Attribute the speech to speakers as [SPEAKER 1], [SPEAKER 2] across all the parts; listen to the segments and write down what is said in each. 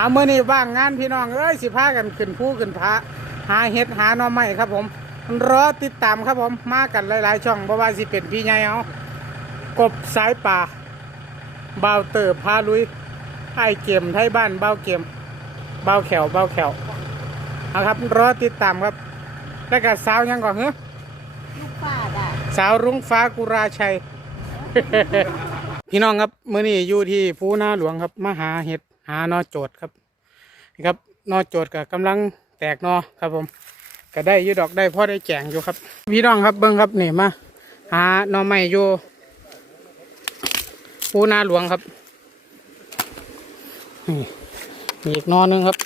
[SPEAKER 1] หาเมื่อนี้ว่างงานพี่น้องเอ้ยสิพากันขึ้นผู้ขึ้นพระหาเห็ดหาหน่อไม้ครับผมรอติดตามครับผมมากันหลาย ๆ ช่องบ่ว่าสิเป็นพี่ใหญ่เอากบสายป่าเบาวเติบพาลุยไอเกมไทยบ้านเบาวเกมเบาวแขวเบาวแขวเอาครับรอติดตามครับ แล้วก็สาวยังก่อนเหรอ
[SPEAKER 2] ลูกป้าด่ะ
[SPEAKER 1] สาวรุ้งฟ้ากุราชัย พี่น้องครับมื้อนี้อยู่ที่ภูนาหลวงครับมาหาเห็ด หานอโจดครับนี่ครับนอโจดกับกำลังแตกนอครับผมก็ได้ยุดอกได้พ่อได้แจงอยู่ครับพี่น้องครับเบิ้งครับนี่มาหาหนอไม้อยู่ภูนาหลวงครับนี่อีกหนอนึงครับ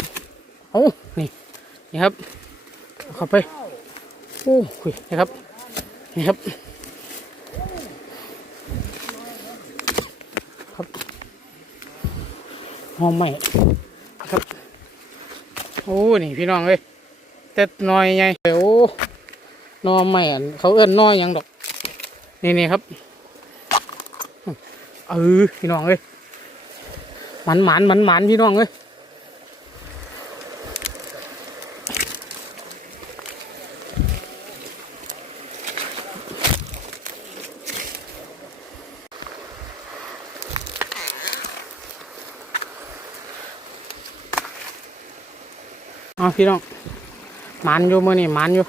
[SPEAKER 1] โอ้นี่นี่ครับเข้าไปโอ้ยนี่ครับนี่ครับครับ อมใหม่ครับ โอ้นี่พี่น้องเลยแต่น้อยไงโอ้หนอใหม่อันเขาเอื้อนน้อยยังดอก นี่นี่ครับเออพี่น้องเลยหมันหมันหมันหมันพี่น้องเลย เอาพี่น้องมันอยู่มือนี่มันอยู่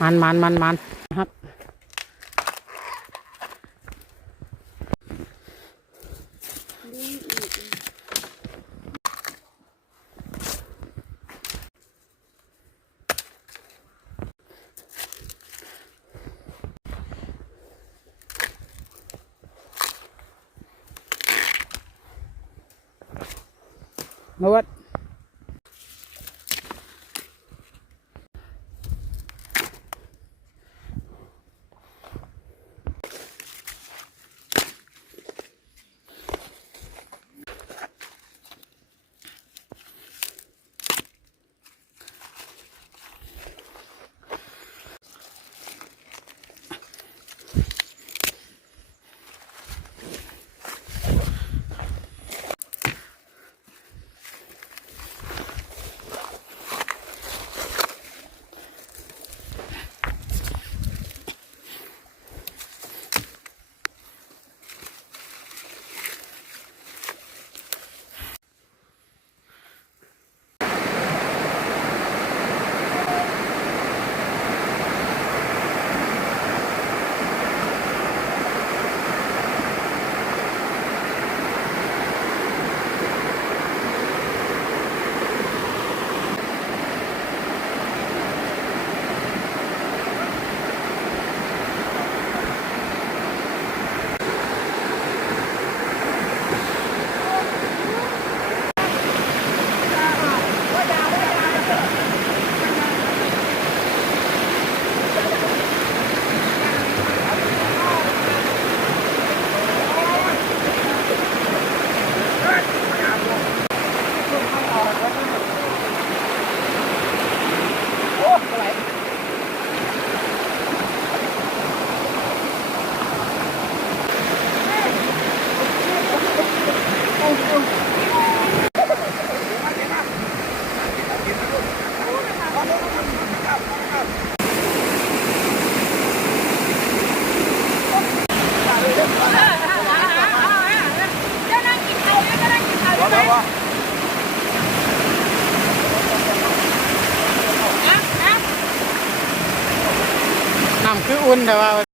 [SPEAKER 1] มันมันมันมันนะครับนวัด કુંડ વાવ